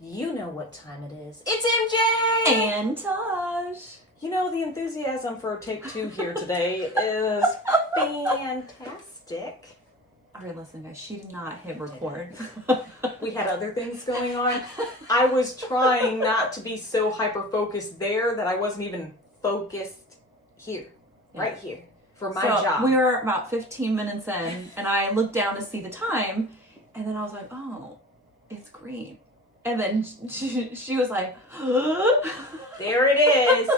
You know what time it is. It's MJ! And Tosh. You know, the enthusiasm for take 2 here today is fantastic. All right, listen, guys. She did not hit record. We had other things going on. I was trying not to be so hyper-focused there that I wasn't even focused here. Yeah. Right here. For my job. We were about 15 minutes in, and I looked down to see the time, and then I was like, oh, it's green. And then she was like, there it is.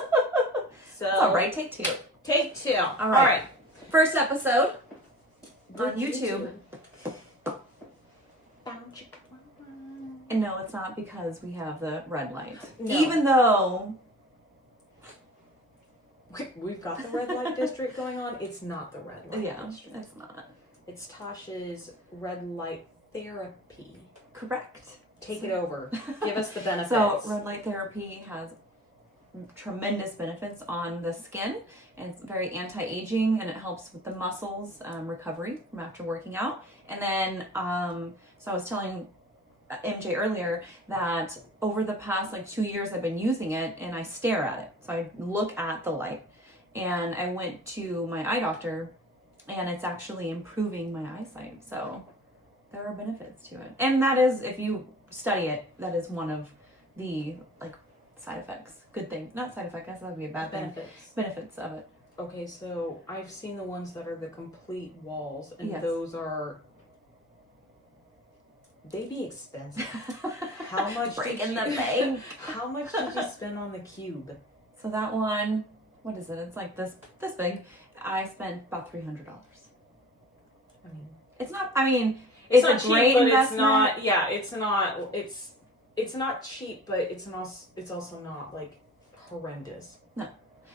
So, all right, take 2. Take 2. All right. First episode on YouTube. And no, it's not because we have the red light. No. Even though we've got the red light district going on, it's not the red light district. It's not. It's Tosh's red light therapy. Correct. Take it over. Give us the benefits. So red light therapy has tremendous benefits on the skin, and it's very anti-aging, and it helps with the muscles recovery from after working out. And then, so I was telling MJ earlier that over the past 2 years I've been using it, and I stare at it. So I look at the light, and I went to my eye doctor, and it's actually improving my eyesight. So there are benefits to it. And that is, if you study it, that is one of the side effects. Good thing. Not side effect, I guess that would be a bad thing. Benefits of it. Okay, so I've seen the ones that are the complete walls, and yes. Those are, they be expensive. How much breaking the bank? How much did you spend on the cube? So that one, what is it? It's like this big. I spent about $300. I mean, it's not. I mean, it's a not great cheap, but investment. it's not. Yeah, it's not. It's not cheap, but it's also not horrendous. No.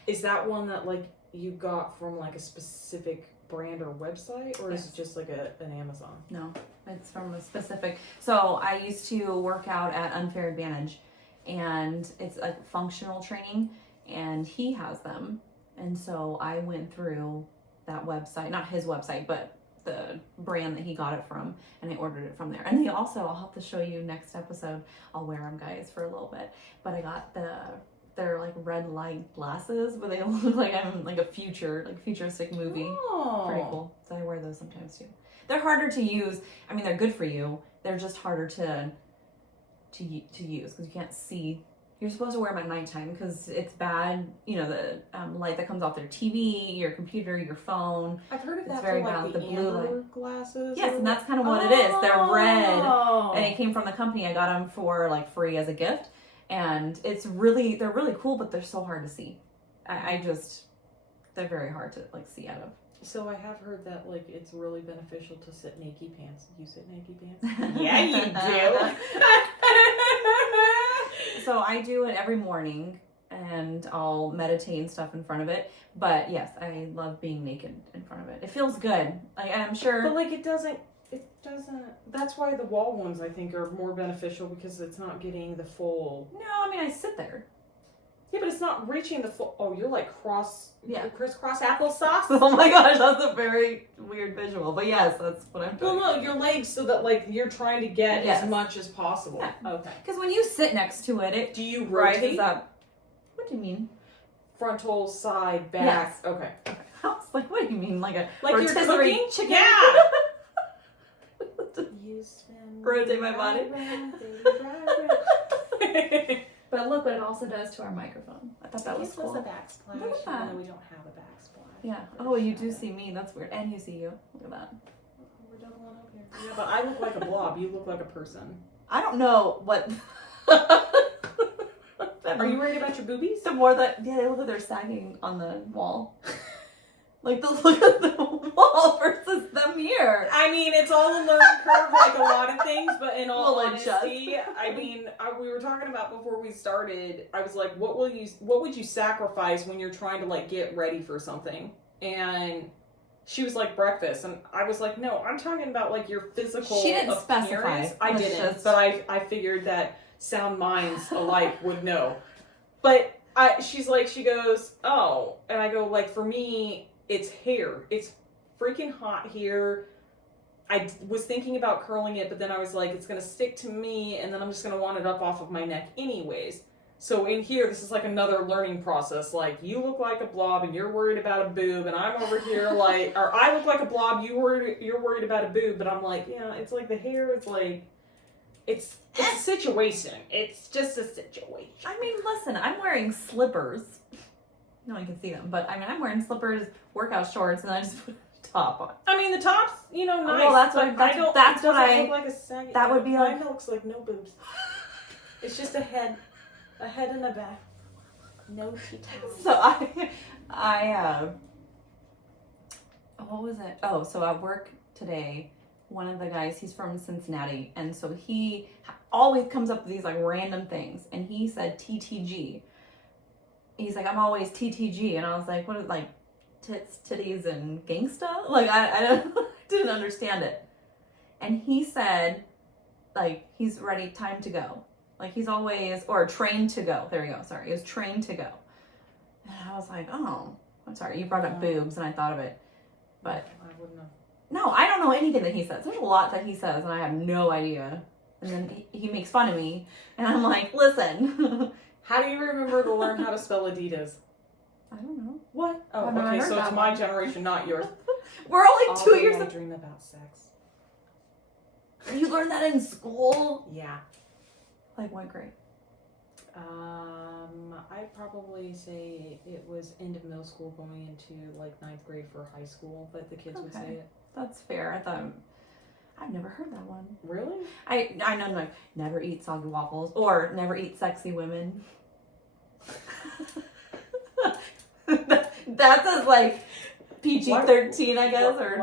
Is that one that you got from a specific brand or website, or yes. is it just an Amazon? No, it's from a specific. So I used to work out at Unfair Advantage, and it's a functional training, and he has them, and so I went through that website, not his website, but the brand that he got it from, and I ordered it from there. And he also, I'll have to show you next episode. I'll wear them, guys, for a little bit. But I got their red light glasses, but they look like I'm a futuristic movie. Oh. Pretty cool. So I wear those sometimes too. They're harder to use. I mean, they're good for you. They're just harder to use because you can't see. You're supposed to wear them at nighttime because it's bad. You know, the light that comes off their TV, your computer, your phone. I've heard of it's that very for bad. the blue light glasses. Yes, and that's kind of what it is. They're red, and it came from the company. I got them for free as a gift, and they're really cool, but they're so hard to see. They're very hard to see out of. So I have heard that it's really beneficial to sit naked pants. You sit naked pants? Yeah, you do. So I do it every morning, and I'll meditate and stuff in front of it. But yes, I love being naked in front of it. It feels good. I'm sure. But it doesn't. That's why the wall ones I think are more beneficial because it's not getting the full. No, I mean I sit there. Yeah, but it's not reaching the full. Oh, you're crisscross applesauce. Oh my gosh, that's a very weird visual. But yes, that's what I'm doing. Well, no, your legs so that you're trying to get as much as possible. Yeah. Okay. Because when you sit next to it, do you rises rotate up? What do you mean? Frontal, side, back. Yes. Okay. I was like, what do you mean? Like you're rotisserie cooking? chicken? Yeah. Rotate my body. But look what it also does to our microphone. I thought that was cool. It's a backsplash. Look at that. Even though we don't have a backsplash. Yeah. Oh, you do see me. That's weird. And you see you. Look at that. We're doubling up here. Yeah, but I look like a blob. You look like a person. I don't know what. Are you worried about your boobies? The more that they look like they're sagging on the wall. Look at the wall versus them here. I mean, it's all a learning curve, like a lot of things. But in all We'll honesty, I mean, we were talking about before we started. I was like, what would you sacrifice when you're trying to get ready for something? And she was like, breakfast, and I was like, no, I'm talking about your physical. She didn't appearance. specify. I didn't, but I figured that sound minds alike would know. But she goes, oh, and I go for me. It's hair. It's freaking hot here. I was thinking about curling it, but then I was like, it's going to stick to me, and then I'm just going to want it up off of my neck anyways. So in here, this is like another learning process. Like, you look like a blob, and you're worried about a boob, and I'm over here like, or I look like a blob, you're worried about a boob, but I'm like, yeah, it's like the hair is like, it's a situation. It's just a situation. I mean, listen, I'm wearing slippers. No one can see them, but I mean, I'm wearing slippers, workout shorts, and I just put a top on. I mean, the top's, nice. Well, that's what I don't. that's it doesn't what I. look like a saggy. That would be mine like. looks like no boobs. It's just a head and a back. No T-toes. So what was it? Oh, so at work today, one of the guys, he's from Cincinnati, and so he always comes up with these like random things, and he said TTG. He's like, I'm always TTG, and I was like, what is like tits, titties, and gangsta? Like I didn't understand it, and he said, like he's ready, time to go. Like he's always, or trained to go. There you go. Sorry, he was trained to go. And I was like, oh, I'm sorry. You brought up boobs, and I thought of it, but I wouldn't have. no, I don't know anything that he says. There's a lot that he says, and I have no idea. And then he makes fun of me, and I'm like, listen. How do you remember to learn how to spell Adidas? I don't know. What? Oh, I've never okay. heard So that it's my one. generation, not yours. We're only All 2 day years. I dream about sex. You learned that in school? Yeah. Like what grade? I'd probably say it was end of middle school going into like 9th grade for high school that the kids would say Okay. it. That's fair. I thought I've never heard that one. Really? I know like never eat soggy waffles or never eat sexy women. That's as like PG-13, I guess, or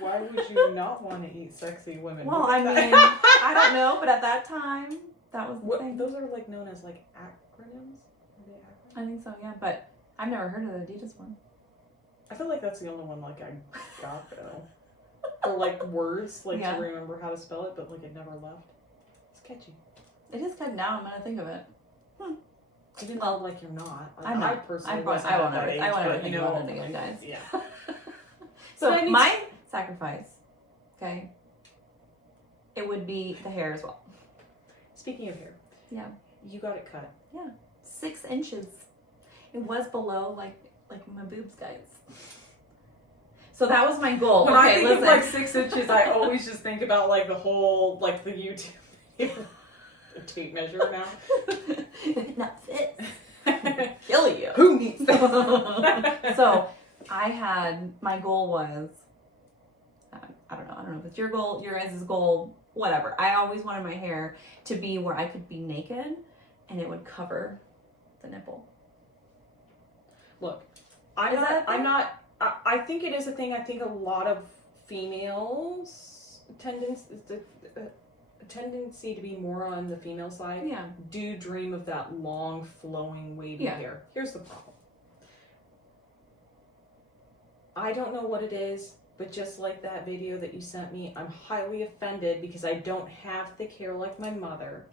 why would you not want to eat sexy women? well, I mean, I don't know, but at that time, that was the thing. Those are like known as like acronyms. Are they acronyms? I think so, yeah, but I've never heard of the Adidas one. I feel like that's the only one like I got though. Or like words, like Yeah. to remember how to spell it, but like it never left. It's catchy. It is good now. I'm gonna think of it. Even though like you're not. Like, I'm not. I personally I wasn't won't at that ever. age, I won't ever but, think you know, about it again, guys. Yeah. So But I mean- my sacrifice, okay, it would be the hair as well. Speaking of hair. Yeah. You got it cut. 6 inches. It was below like my boobs, guys. So that was my goal. When okay, I think listen. of like 6 inches, I always just think about like the whole like the YouTube the tape measure now. Not fit. Kill you. Who needs that? So I had, my goal was, I don't know if it's your goal, your guys' goal, whatever. I always wanted my hair to be where I could be naked and it would cover the nipple. Look, Is that a thing? I think it is a thing. I think a lot of females tendency to be more on the female side Yeah. do dream of that long flowing wavy Yeah. hair. Here's the problem. I don't know what it is, but just like that video that you sent me, I'm highly offended because I don't have thick hair like my mother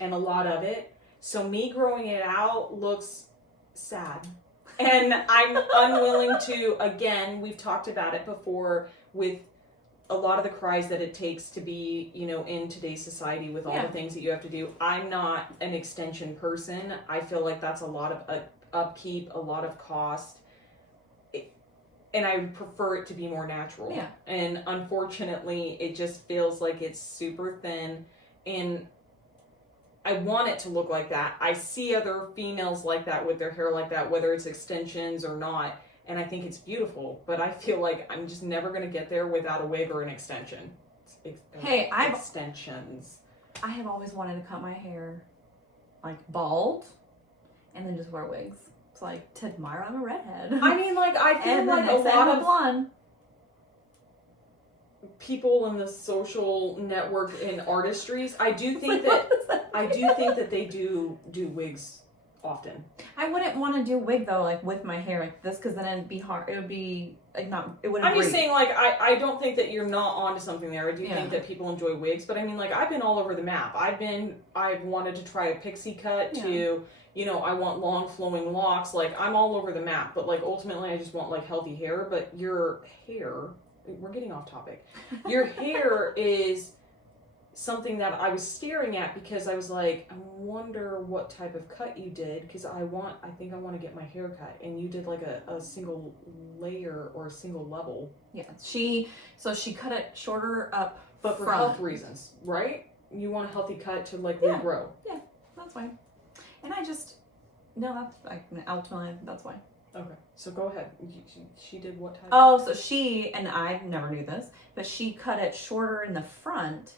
and a lot of it. So me growing it out looks sad. And I'm unwilling to, again, we've talked about it before with a lot of the cries that it takes to be, in today's society with all Yeah. the things that you have to do. I'm not an extension person. I feel like that's a lot of upkeep, a lot of cost. And I would prefer it to be more natural. Yeah. And unfortunately, it just feels like it's super thin. And I want it to look like that. I see other females like that with their hair like that, whether it's extensions or not. And I think it's beautiful. But I feel like I'm just never going to get there without a wig or an extension. Hey, extensions. I have always wanted to cut my hair like bald and then just wear wigs. It's like, tomorrow I'm a redhead. I mean, like, I feel and like then a next lot I'm a of blonde. people in the social network and artistries, I do think that they do wigs often. I wouldn't want to do wig though, like with my hair like this, because then it'd be hard. It would be like not. It wouldn't. I'm just breathe. saying, like, I don't think that you're not onto something there. I do Yeah. think that people enjoy wigs, but I mean, like, I've been all over the map. I've wanted to try a pixie cut to, I want long flowing locks. Like, I'm all over the map, but like ultimately, I just want like healthy hair. But your hair we're getting off topic. Your hair is something that I was staring at because I was like, I wonder what type of cut you did because I think I want to get my hair cut, and you did like a single layer or a single level. Yeah, she cut it shorter up, but for front. health reasons, right? You want a healthy cut to like Yeah. regrow. Yeah, that's fine. And I just ultimately that's why. Okay, so go ahead. She did what type? Oh, so she, and I never knew this, but she cut it shorter in the front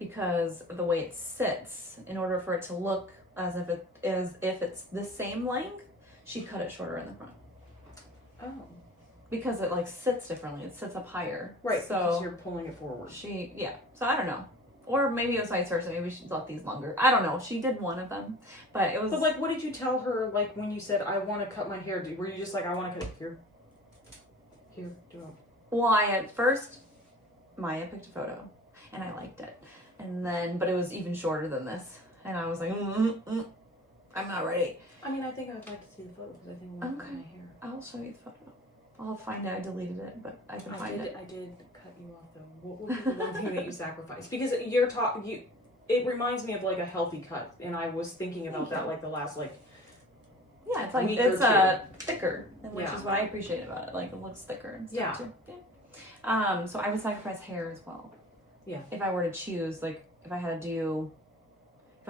because of the way it sits. In order for it to look as if it's the same length, she cut it shorter in the front. Oh. Because it like sits differently. It sits up higher. Right, So because you're pulling it forward. So I don't know. Or maybe it was vice versa. Maybe she thought these longer. I don't know. She did one of them, but it was. But like, what did you tell her? Like when you said, "I want to cut my hair," were you just like, "I want to cut it here"? Here, do it. Well, at first, Maya picked a photo, and I liked it, and then, but it was even shorter than this, and I was like, I'm not ready. I mean, I think I would like to see the photo because I think I want to cut my hair. I'll show you the photo. I'll find it. I deleted it, but I can find it. I did cut you off though. What would be the one thing that you sacrificed? Because it reminds me of like a healthy cut, and I was thinking about that like the last like. Yeah, it's like week it's or thicker, which Yeah. is what I appreciate about it. Like it looks thicker and stuff Yeah. too. Yeah. So I would sacrifice hair as well. Yeah. If I were to choose, like if I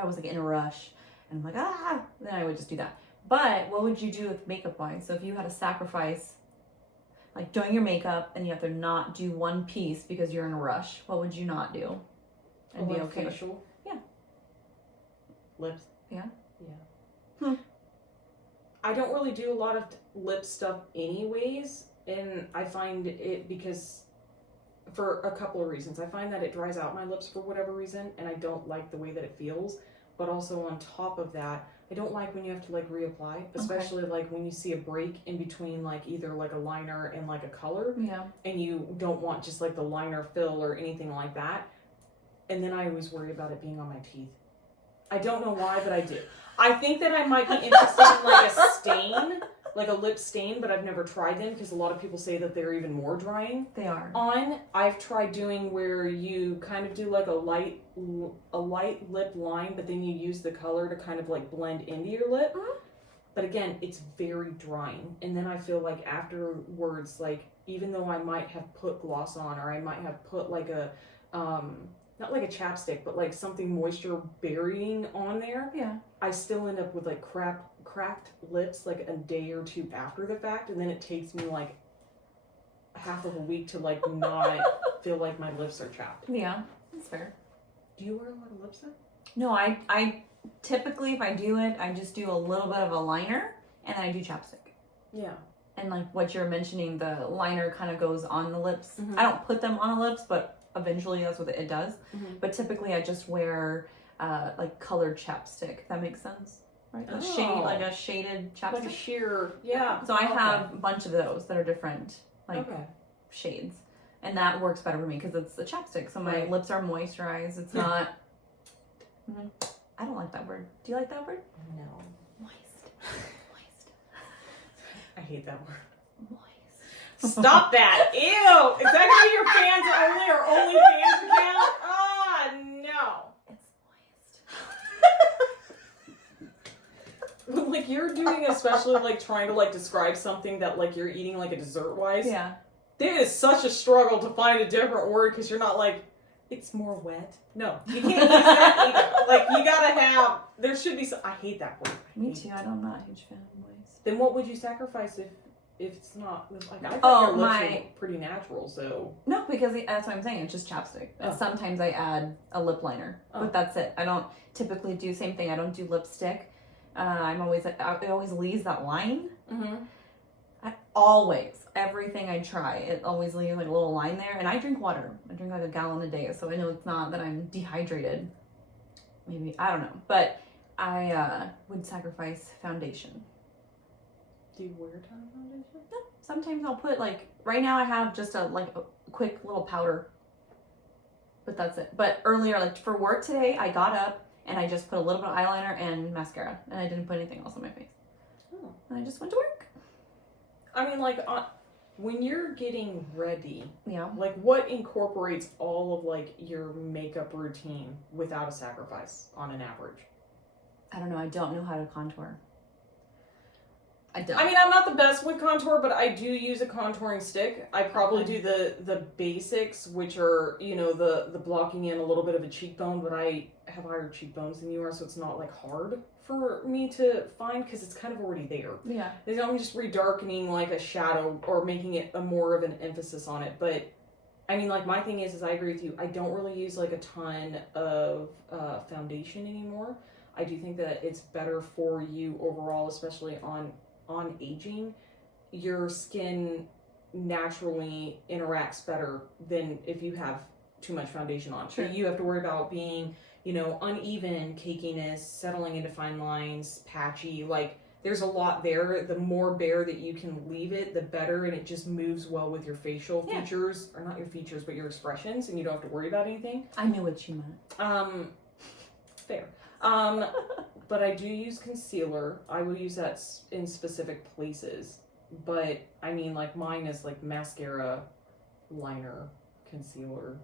was like in a rush and I'm like then I would just do that. But what would you do with makeup wise? So if you had to sacrifice, like doing your makeup and you have to not do one piece because you're in a rush, what would you not do? And be like okay with? facial. Yeah. Lips. Yeah. Yeah. I don't really do a lot of lip stuff anyways, and I find it because for a couple of reasons. I find that it dries out my lips for whatever reason, and I don't like the way that it feels. But also on top of that, I don't like when you have to like reapply, especially like when you see a break in between like either like a liner and like a color, Yeah. and you don't want just like the liner fill or anything like that. And then I always worry about it being on my teeth. I don't know why, but I do. I think that I might be interested in like a stain, like a lip stain, but I've never tried them because a lot of people say that they're even more drying. They are. I've tried doing where you kind of do like a light lip line, but then you use the color to kind of like blend into your lip. Mm-hmm. But again, it's very drying. And then I feel like afterwards, like even though I might have put gloss on or I might have put like a, not like a chapstick, but like something moisture burying on there, Yeah. I still end up with like cracked lips like a day or two after the fact, and then it takes me like half of a week to like not feel like my lips are chapped. Yeah. That's fair. Do you wear a lot of lipstick? No, I typically, if I do it, I just do a little bit of a liner and then I do chapstick. Yeah. And like what you're mentioning, the liner kind of goes on the lips. Mhm. I don't put them on the lips, but eventually that's what it does. Mm-hmm. But typically I just wear like colored chapstick, if that makes sense. Right? Like a shaded chapstick. Like a sheer, yeah. So I have a bunch of those that are different, like shades. And that works better for me because it's a chapstick. So my lips are moisturized. It's not. I don't like that word. Do you like that word? No. Moist. I hate that word. Moist. Stop that! Ew! Is that gonna be your fans only or only fans account? Ah, no. It's moist. Like you're doing, especially like trying to like describe something that like you're eating like a dessert wise. Yeah. It is such a struggle to find a different word because you're not like, it's more wet. No, you can't use that either. Like you gotta have. There should be some. I hate that word. Me too. I'm not a huge fan of moist. Then what would you sacrifice if it's not like I thought your lips were pretty natural, so no, because that's what I'm saying. It's just chapstick. And sometimes I add a lip liner, but that's it. I don't typically do same thing. I don't do lipstick. I always leaves that line. Everything I try, it always leaves like a little line there. And I drink water. I drink like a gallon a day, so I know it's not that I'm dehydrated. Maybe I don't know, but I would sacrifice foundation. Do you wear a ton of foundation? No. Sometimes I'll put like right now I have just a quick little powder, but that's it. But earlier, like for work today, I got up and I just put a little bit of eyeliner and mascara, and I didn't put anything else on my face. Oh. And I just went to work. I mean, like When you're getting ready, Yeah. like what incorporates all of like your makeup routine without a sacrifice on an average? I don't know. I don't know how to contour. I don't. I mean, I'm not the best with contour, but I do use a contouring stick. I probably do the basics, which are, you know, the blocking in a little bit of a cheekbone, but I have higher cheekbones than you are, so it's not like hard for me to find because it's kind of already there. Yeah. I'm just redarkening like a shadow or making it a more of an emphasis on it. But I mean, like my thing is I agree with you. I don't really use like a ton of foundation anymore. I do think that it's better for you overall, especially on aging. Your skin naturally interacts better than if you have too much foundation on. Sure. So you have to worry about being, you know, uneven, cakiness, settling into fine lines, patchy. Like there's a lot there. The more bare that you can leave it, the better, and it just moves well with your facial features, or not your features, but your expressions, and you don't have to worry about anything. I knew what you meant. Fair. But I do use concealer. I would use that in specific places. But, I mean, like, mine is, like, mascara, liner, concealer,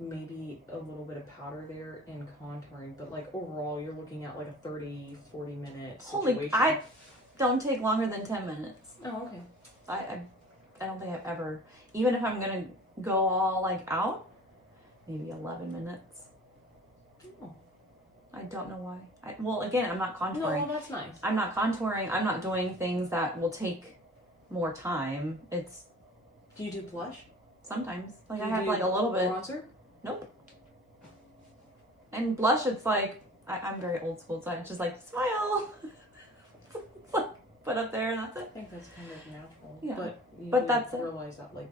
maybe a little bit of powder there, and contouring. But, like, overall, you're looking at, like, a 30, 40-minute situation. I don't take longer than 10 minutes. Oh, okay. I don't think I've ever, even if I'm going to go all, like, out, maybe 11 minutes. Oh. I don't know why. Well, again, I'm not contouring. No, that's nice. I'm not contouring. I'm not doing things that will take more time. It's Do you do blush? sometimes. Like, Do I you have, do like, a little bit. Bronzer? Nope. And blush, it's like, I'm very old school, so I just, like, smile. It's like, put up there, and that's it. I think that's kind of natural. Yeah. But you But do that's it. realize that, like,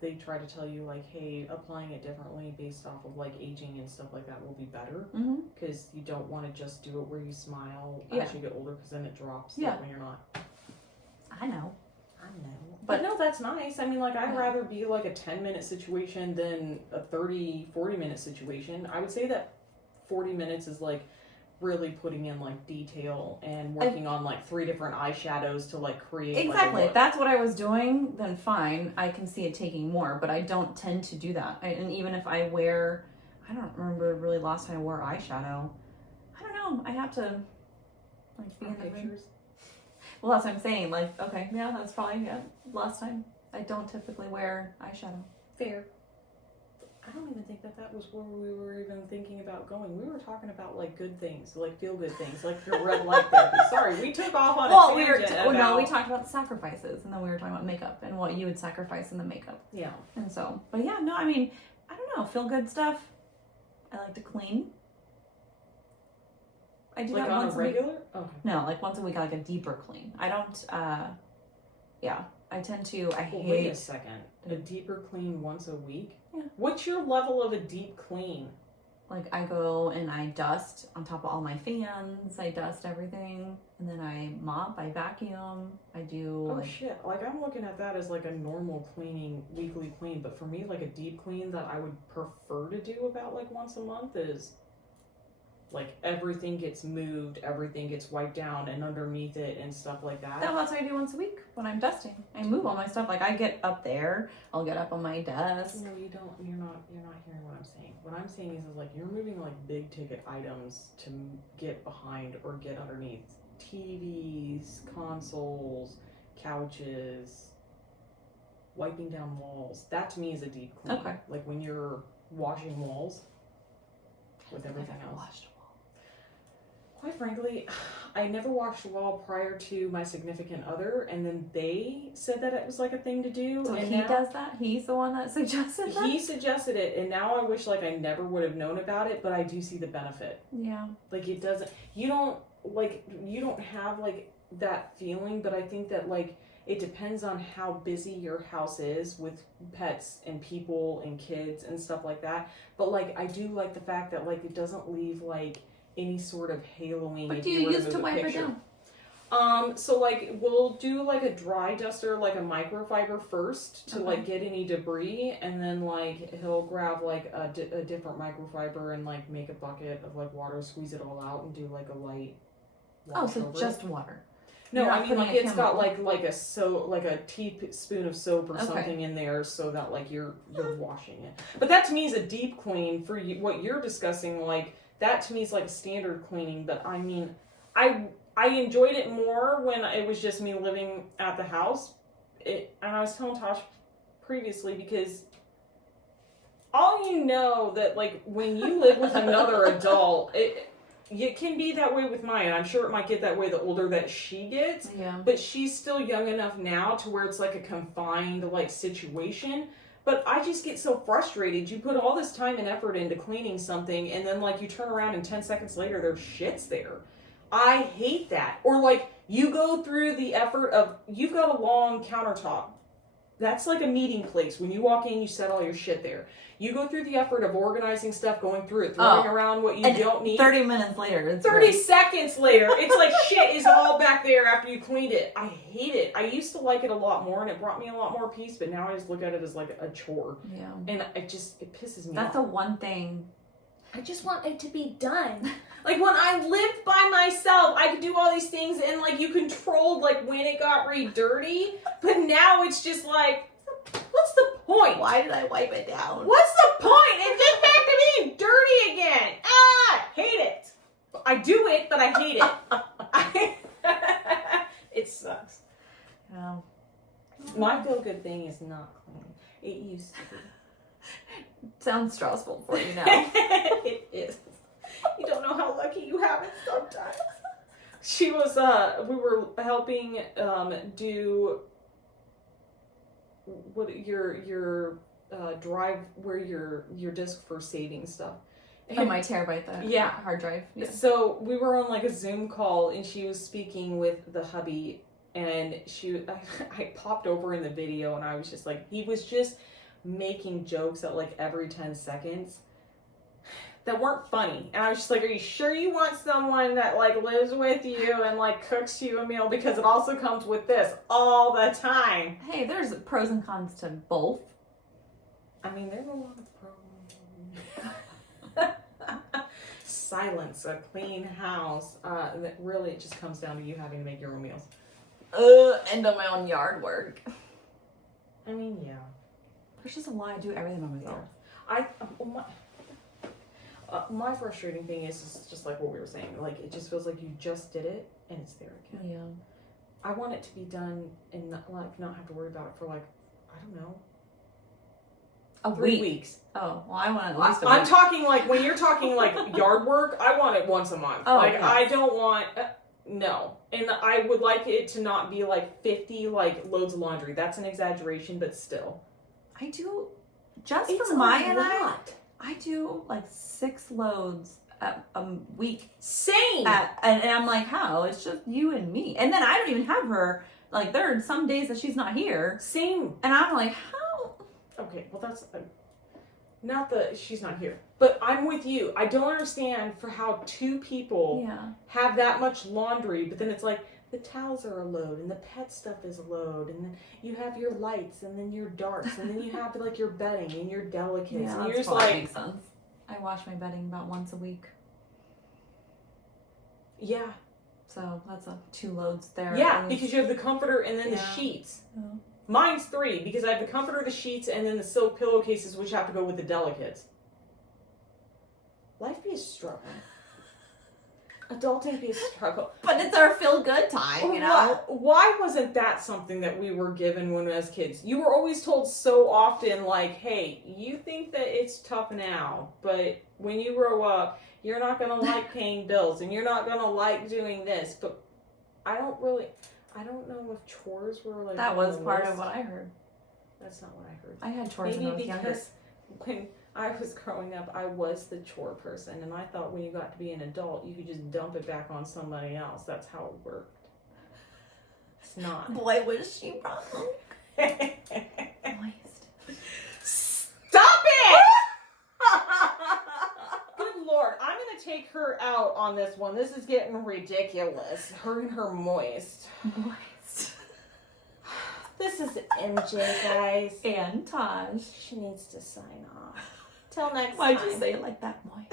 they try to tell you, like, hey, applying it differently based off of, like, aging and stuff like that will be better. Mm-hmm. Because you don't want to just do it where you smile Yeah. as you get older, because then it drops Yeah. like, when you're not. I know. I know. But- But no, that's nice. I mean, like, I'd Yeah. rather be, like, a 10-minute situation than a 30, 40-minute situation. I would say that 40 minutes is, like, really putting in, like, detail and working on, like, 3 different eyeshadows to, like, create, Exactly. like, a If look. that's what I was doing, then fine. I can see it taking more, but I don't tend to do that. And even if I wear, I don't remember really last time I wore eyeshadow. I don't know. I have to, like, be in the room. Pictures. Well, that's what I'm saying. Like, okay, yeah, that's probably last time. I don't typically wear eyeshadow. Fair. I don't even think that was where we were even thinking about going. We were talking about, like, good things, like feel-good things, like your red light therapy. Sorry, we took off on a we tangent about... no, we talked about the sacrifices, and then we were talking about makeup and what you would sacrifice in the makeup. Yeah. And so, but yeah, no, I mean, I don't know, feel good stuff. I like to clean. I do Like that on once a a week. regular? Okay. No, like once a week, like a deeper clean. I don't. Yeah, I tend to. I Well, hate. wait a second. A deeper clean once a week? Yeah. What's your level of a deep clean? Like I go and I dust on top of all my fans. I dust everything, and then I mop. I vacuum. I do. Oh, like, shit. Like, I'm looking at that as, like, a normal cleaning, weekly clean. But for me, like, a deep clean that I would prefer to do about, like, once a month is... Like, everything gets moved, everything gets wiped down and underneath it and stuff like that. That's what I do once a week when I'm dusting. I move all my stuff. Like I get up there, I'll get up on my desk. No, you don't. You're not hearing what I'm saying. What I'm saying is like you're moving like big ticket items to get behind or get underneath TVs, consoles, couches, wiping down walls. That to me is a deep clean. Okay. Like when you're washing walls with everything else. Washed. Quite frankly, I never washed a wall prior to my significant other, and then they said that it was like a thing to do. So and he now, does that? He's the one that suggested that? He suggested it, and now I wish like I never would have known about it, but I do see the benefit. Yeah. Like it doesn't, you don't have like that feeling, but I think that like it depends on how busy your house is with pets and people and kids and stuff like that. But like I do like the fact that like it doesn't leave like any sort of haloing. What if do you you were use move to a wipe it picture. down? So like we'll do like a dry duster, like a microfiber first to Okay. like get any debris, and then like he'll grab like a different microfiber and like make a bucket of like water, squeeze it all out, and do like a light Oh, wash so over just it. water. No, You're I not mean, like, putting a it's got chemical. like a teaspoon of soap or Okay. something in there so that, like, you're washing it. But that to me is a deep clean for you, what you're discussing. Like, that to me is like a standard cleaning. But I mean, I enjoyed it more when it was just me living at the house. And I was telling Tosh previously, because all you know that, like, when you live with another adult, it can be that way with Maya. I'm sure it might get that way the older that she gets. Yeah. But she's still young enough now to where it's like a confined, like, situation. But I just get so frustrated. You put all this time and effort into cleaning something, and then, like, you turn around and 10 seconds later there's shit's there. I hate that. Or, like, you go through the effort of, you've got a long countertop. That's like a meeting place. When you walk in, you set all your shit there. You go through the effort of organizing stuff, going through it, throwing around what you don't need. 30 minutes later. It's 30 seconds later, it's like shit is all back there after you cleaned it. I hate it. I used to like it a lot more, and it brought me a lot more peace, but now I just look at it as like a chore. Yeah. And it pisses me off. That's the one thing. I just want it to be done. Like, when I lived by myself, I could do all these things, and, like, you controlled, like, when it got really dirty. But now it's just like, what's the point? Why did I wipe it down? What's the point? It's just back to being dirty again. Hate it. I do it, but I hate it. It sucks. Yeah. My feel-good thing is not clean. It used to be. Sounds stressful for you now. It is. You don't know how lucky you have it sometimes. She was, we were helping do what your drive, where your disk for saving stuff. Oh, my terabyte, the hard drive. Yeah. So we were on, like, a Zoom call, and she was speaking with the hubby, and I popped over in the video, and I was just like, he was just making jokes at, like, every 10 seconds that weren't funny. And I was just like, are you sure you want someone that, like, lives with you and, like, cooks you a meal? Because it also comes with this all the time. Hey, there's pros and cons to both. I mean, there's a lot of pros. Silence, a clean house. That really, it just comes down to you having to make your own meals. And do my own yard work. I mean, yeah. There's just a lot. I do everything by myself. My frustrating thing is just like what we were saying. Like, it just feels like you just did it and it's there again. Yeah. I want it to be done and not have to worry about it for, like, I don't know, A 3 week. weeks. Oh, well, I want at least a I'm week. talking, like, when you're talking, like, yard work, I want it once a month. Oh, like, yes. I don't want, no. And I would like it to not be, like, 50, like, loads of laundry. That's an exaggeration, but still. I do, just It's for a Maya and lot. I do like 6 loads a week. Same. And I'm like, how? It's just you and me. And then I don't even have her. Like, there are some days that she's not here. Same. And I'm like, how? Okay, well, that's not that she's not here, but I'm with you. I don't understand for how 2 people have that much laundry, but then it's like the towels are a load and the pet stuff is a load, and then you have your lights and then your darks, and then you have, like, your bedding and your delicates, and you're just like, makes sense. I wash my bedding about once a week, yeah, so that's 2 loads there. yeah, because you have the comforter and then the Yeah. sheets. Yeah. Mine's 3 because I have the comforter, the sheets, and then the silk pillowcases, which have to go with the delicates. Life be a struggle. Adulting be a struggle. But it's our feel-good time, you know? Why wasn't that something that we were given when as kids? You were always told so often, like, hey, you think that it's tough now, but when you grow up, you're not going to like paying bills, and you're not going to like doing this. But I don't know if chores were, like, That on was the part list. of what I heard. That's not what I heard. I had chores Maybe when I was younger. because when I was growing up, I was the chore person, and I thought when you got to be an adult, you could just dump it back on somebody else. That's how it worked. It's not. Boy, was she wrong. Moist. Stop it! Good Lord, I'm gonna take her out on this one. This is getting ridiculous. Her and her moist. Moist. This is MJ, guys. And Taj. She needs to sign off. Till next Why'd time. you say it like that, moist?